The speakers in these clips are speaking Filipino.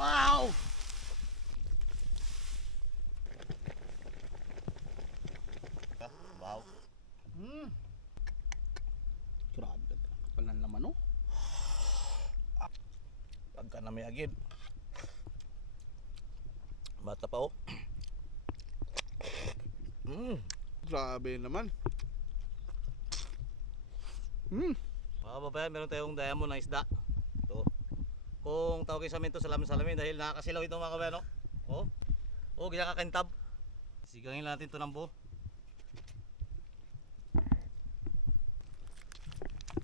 Wow! Wow. Grabe ka. Kapal na naman oh. Pagka na may agib. Bata pa oh. Grabe naman. Mga kababayan, meron tayong diamond na isda. Ito. Kung tawagin sa amin ito, salamin-salamin dahil nakakasilaw ito mga kababayan. Oh. Oh, ganyan kakintab. Sigangin natin ito ng buo.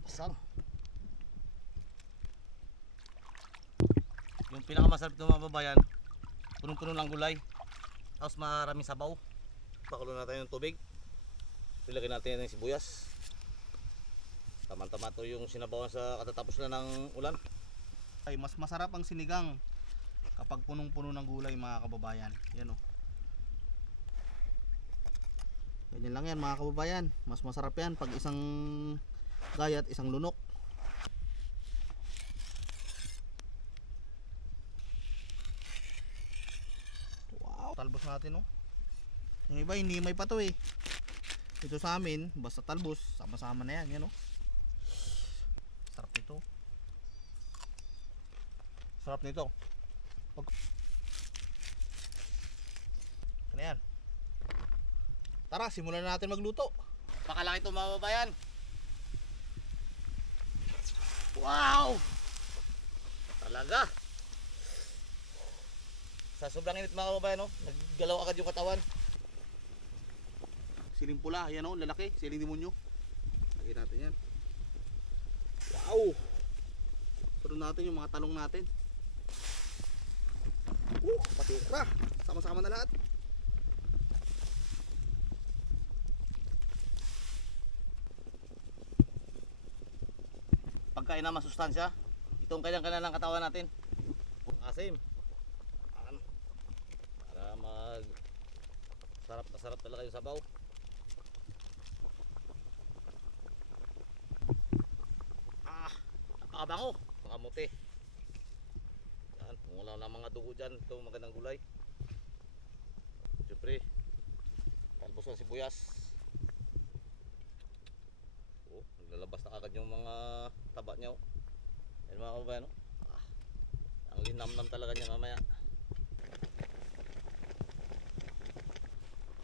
Pasang. Yung pinakamasarap ito mga kababayan, punong-puno ng gulay. Tapos maraming sabaw. Pakulo natin yung tubig. Ilagay natin yung sibuyas. Tama-tama to yung sinabawan sa katatapos na ng ulan. Ay, mas masarap ang sinigang kapag punong-puno ng gulay mga kababayan. Yan oh. Ganyan lang yan mga kababayan. Mas masarap yan pag isang gayat, isang lunok. Wow, talbos natin oh. Yung iba hinimay pa to eh. Ito sa amin, basta talbos, sama-sama na yan, yan oh. Sarap nito. Sarap nito. Ano yan? Tara, simulan na natin magluto. Pakalaki ito mga kababayan. Wow! Talaga. Sa sobrang init mga kababayan, no? Naggalaw agad yung katawan. Siling pula, yan o, lalaki, siling demonyo. Lagyan natin yan. Wow! Sunod natin yung mga talong natin. Pati okra. Sama-sama na lahat. Pagkain na masustansya, itong kailang-kailan ng katawan natin. Asim. Para mag sarap na sarap talaga yung sabaw. Napakabango. Makamuti. Yan, kung wala na mga dugo dyan, ito magandang gulay. Siyempre, talbos ng sibuyas. Oh, naglalabas na agad yung mga taba niya. Oh. Yan mga kababayan, no? Ang linamnam talaga niya mamaya.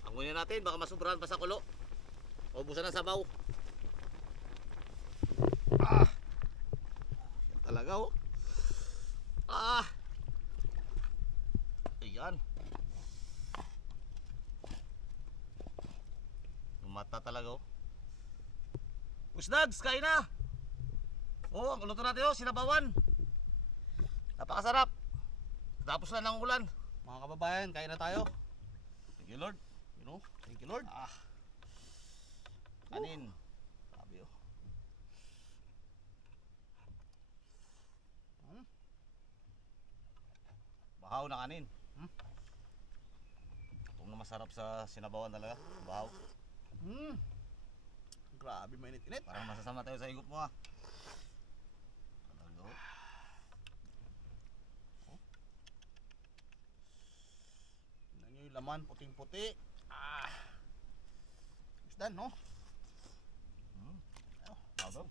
Angunin natin, baka masubrahan pa sa kulo. Ubusan ng sabaw. Yan talaga oh. Ayan. Mata talaga oh. Usdags, kain na. Oh, ang luto natin oh, sinabawan. Napakasarap. Tapos na ng ulan. Mga kababayan, kain na tayo. Thank you Lord. You know, thank you Lord. Kanin. Sabi oh. Bahaw na kanin. Itong na masarap sa sinabawan talaga. Bahaw. Grabe mainit-init. Parang masasama tayo sa higop mo ah. Talaga oh. Tingnan nyo yung laman, puting-puti. It's done, no? Bahaw.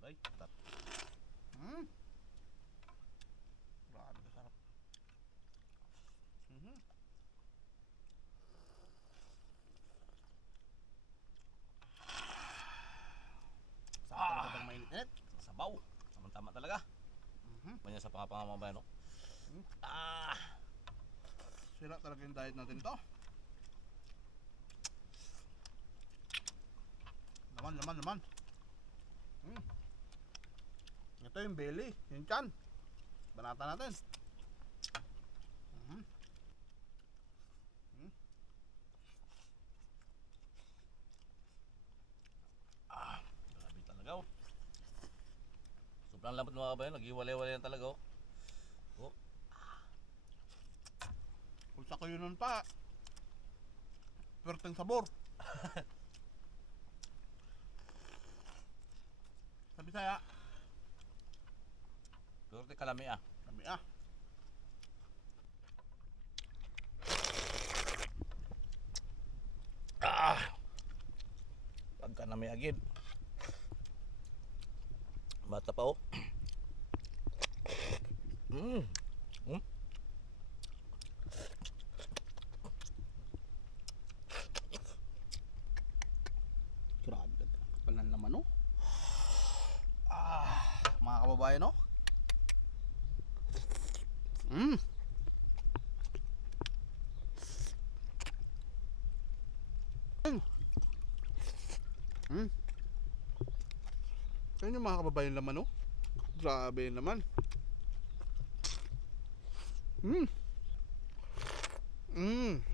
Ay, Grabe kasarap. Sarap talaga pag mainit-init. sabaw. Tama-tama talaga. Manya sa pangapangamabay no. Sira talaga yung diet natin ito. Laman. Ito yung belly, yung tiyan. Banata natin. Grabe talaga oh. Sobrang lambot mga kabayan, naghiwalay-walay yan talaga oh. Oh. Kung sa kuyunan pa, Perteng sabor. Sabi saya, Pero di kalami ah. kami ah. Pagka na may agid. Bata pa oh. Mm. Mm. Grabe ka. Kapalan naman oh. Mga kababayan, no? Mm. Mm. Kaya yung mga kababayan naman oh. Grabe naman. Mm. Mm.